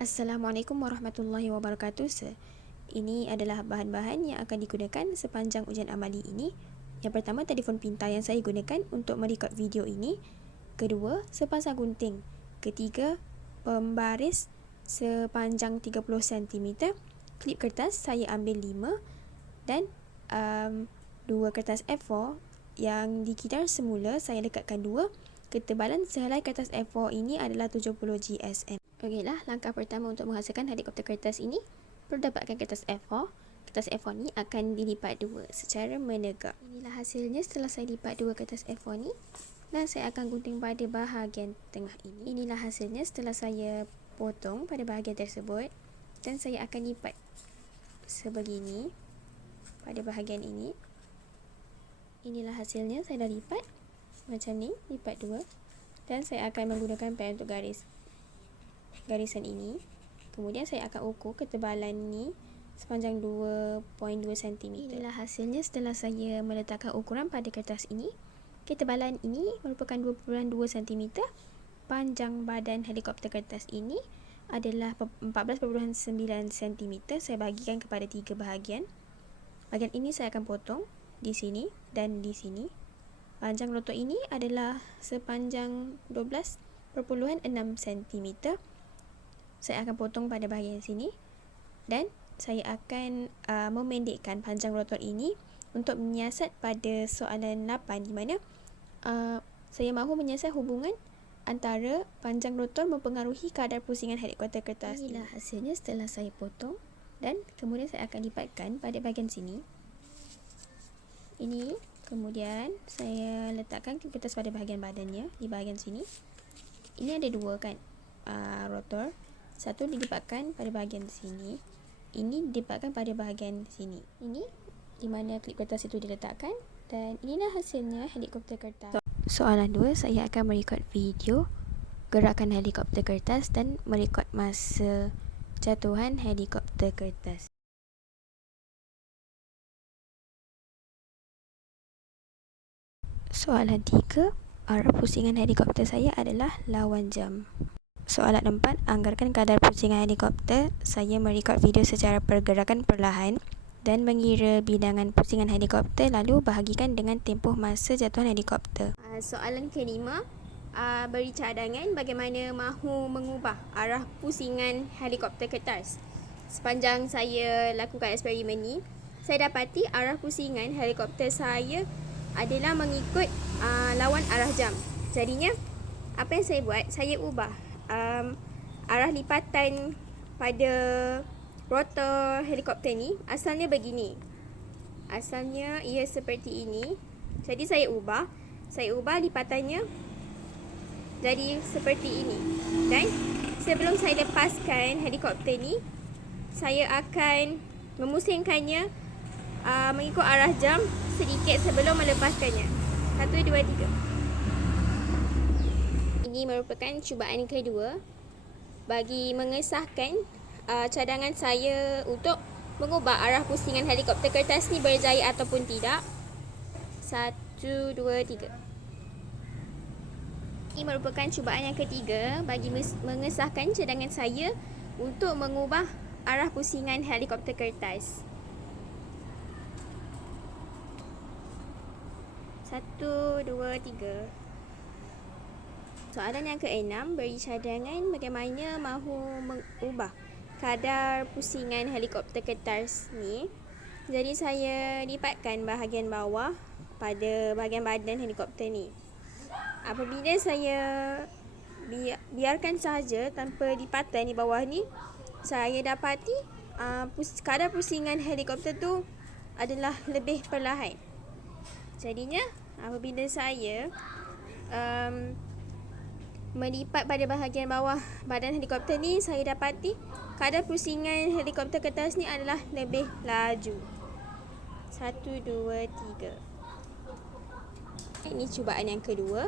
Assalamualaikum warahmatullahi wabarakatuh. Ini adalah bahan-bahan yang akan digunakan sepanjang ujian amali ini. Yang pertama, telefon pintar yang saya gunakan untuk merekod video ini. Kedua, sepasang gunting. Ketiga, pembaris sepanjang 30 cm. Klip kertas saya ambil 5 dan 2 kertas A4 yang dikidar semula saya lekatkan 2. Ketebalan sehelai kertas A4 ini adalah 70 GSM. Okeylah, langkah pertama untuk menghasilkan helikopter kertas ini, perlu dapatkan kertas A4. Kertas A4 ni akan dilipat 2 secara menegak. Inilah hasilnya setelah saya lipat 2 kertas A4 ni, dan saya akan gunting pada bahagian tengah ini. Inilah hasilnya setelah saya potong pada bahagian tersebut, dan saya akan lipat sebegini pada bahagian ini. Inilah hasilnya, saya dah lipat macam ni, lipat 2, dan saya akan menggunakan pen untuk garisan ini. Kemudian saya akan ukur ketebalan ni sepanjang 2.2 cm. Inilah hasilnya setelah saya meletakkan ukuran pada kertas ini. Ketebalan ini merupakan 2.2 cm. Panjang badan helikopter kertas ini adalah 14.9 cm. Saya bahagikan kepada 3 bahagian. Bahagian ini saya akan potong di sini dan di sini. Panjang rotor ini adalah sepanjang 12.6 cm. Saya akan potong pada bahagian sini dan saya akan memendekkan panjang rotor ini untuk menyiasat pada soalan 8 di mana saya mahu menyiasat hubungan antara panjang rotor mempengaruhi kadar pusingan helikopter kertas. Inilah hasilnya setelah saya potong dan kemudian saya akan lipatkan pada bahagian sini. Ini kemudian saya letakkan kertas pada bahagian badannya di bahagian sini. Ini ada 2 kan rotor. Satu dilipatkan pada bahagian sini. Ini dilipatkan pada bahagian sini. Ini di mana klip kertas itu diletakkan. Dan inilah hasilnya helikopter kertas. Soalan 2, saya akan merekod video gerakan helikopter kertas dan merekod masa jatuhan helikopter kertas. Soalan 3, arah pusingan helikopter saya adalah lawan jam. Soalan 4, anggarkan kadar pusingan helikopter. Saya merekod video secara pergerakan perlahan dan mengira bilangan pusingan helikopter lalu bahagikan dengan tempoh masa jatuhan helikopter. Soalan kelima, beri cadangan bagaimana mahu mengubah arah pusingan helikopter kertas. Sepanjang saya lakukan eksperimen ni, saya dapati arah pusingan helikopter saya adalah mengikut lawan arah jam. Jadinya, apa yang saya buat, saya ubah arah lipatan pada rotor helikopter ni. Asalnya begini, asalnya ia seperti ini. Jadi saya ubah lipatannya jadi seperti ini. Dan sebelum saya lepaskan helikopter ni, saya akan memusingkannya mengikut arah jam sedikit sebelum melepaskannya. 1, 2, 3. Ini merupakan cubaan kedua bagi mengesahkan cadangan saya untuk mengubah arah pusingan helikopter kertas ni berjaya ataupun tidak. 1, 2, 3. Ini merupakan cubaan yang ketiga bagi mengesahkan cadangan saya untuk mengubah arah pusingan helikopter kertas. 1, 2, 3. Soalan yang ke-6, beri cadangan bagaimana mahu mengubah kadar pusingan helikopter kertas ni. Jadi saya lipatkan bahagian bawah pada bahagian badan helikopter ni. Apabila saya biarkan sahaja tanpa lipatan di bawah ni, saya dapati kadar pusingan helikopter tu adalah lebih perlahan. Jadinya apabila saya melipat pada bahagian bawah badan helikopter ni, saya dapati kadar pusingan helikopter kertas ni adalah lebih laju. 1, 2, 3. Ini cubaan yang kedua.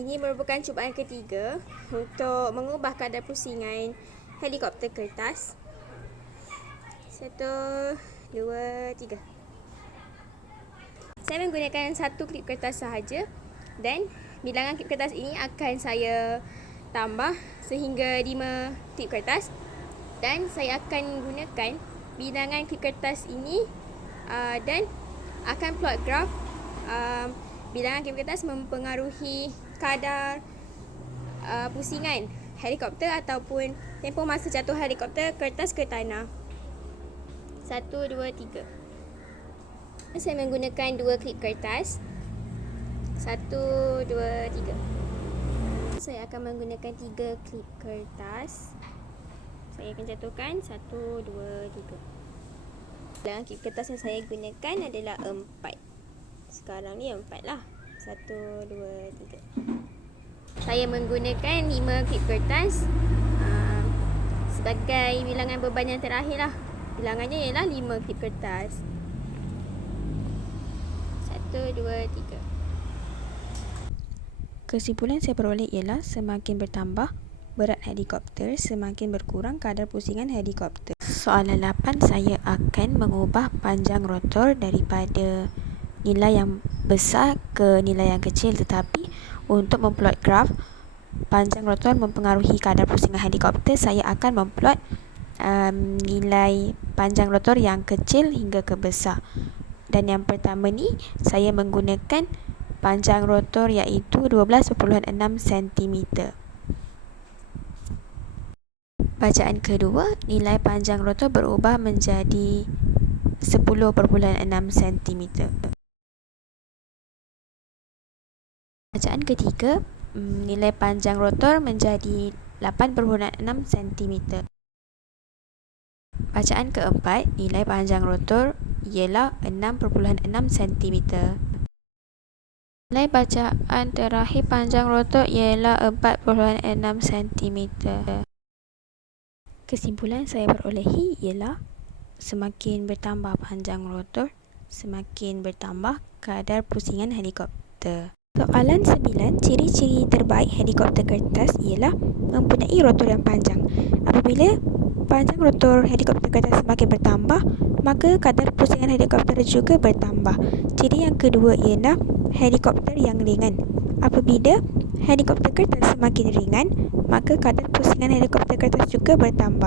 Ini merupakan cubaan ketiga untuk mengubah kadar pusingan helikopter kertas. 1, 2, 3. Saya menggunakan satu klip kertas sahaja dan bilangan klip kertas ini akan saya tambah sehingga 5 klip kertas, dan saya akan gunakan bilangan klip kertas ini dan akan plot graf bilangan klip kertas mempengaruhi kadar pusingan helikopter ataupun tempoh masa jatuh helikopter kertas ke tanah. 1, 2, 3. Saya menggunakan 2 klip kertas. 1, 2, 3. Saya akan menggunakan 3 klip kertas. Saya akan jatuhkan 1, 2, 3. Bilangan klip kertas yang saya gunakan adalah 4. Sekarang ni 4 lah. 1, 2, 3. Saya menggunakan 5 klip kertas sebagai bilangan beban yang terakhir lah. Bilangannya ialah 5 klip kertas. 1, 2, 3. Kesimpulan saya peroleh ialah semakin bertambah berat helikopter, semakin berkurang kadar pusingan helikopter. Soalan 8, saya akan mengubah panjang rotor daripada nilai yang besar ke nilai yang kecil, tetapi untuk memplot graf panjang rotor mempengaruhi kadar pusingan helikopter, saya akan memplot nilai panjang rotor yang kecil hingga ke besar. Dan yang pertama ni saya menggunakan panjang rotor iaitu 12.6 cm. Bacaan kedua, nilai panjang rotor berubah menjadi 10.6 cm. Bacaan ketiga, nilai panjang rotor menjadi 8.6 cm. Bacaan keempat, nilai panjang rotor ialah 6.6 cm. Nilai bacaan terakhir panjang rotor ialah 4.6 cm. Kesimpulan saya perolehi ialah semakin bertambah panjang rotor, semakin bertambah kadar pusingan helikopter. Soalan 9, ciri-ciri terbaik helikopter kertas ialah mempunyai rotor yang panjang. Apabila panjang rotor helikopter kertas semakin bertambah, maka kadar pusingan helikopter juga bertambah. Ciri yang kedua ialah helikopter yang ringan. Apabila helikopter kertas semakin ringan, maka kadar pusingan helikopter kertas juga bertambah.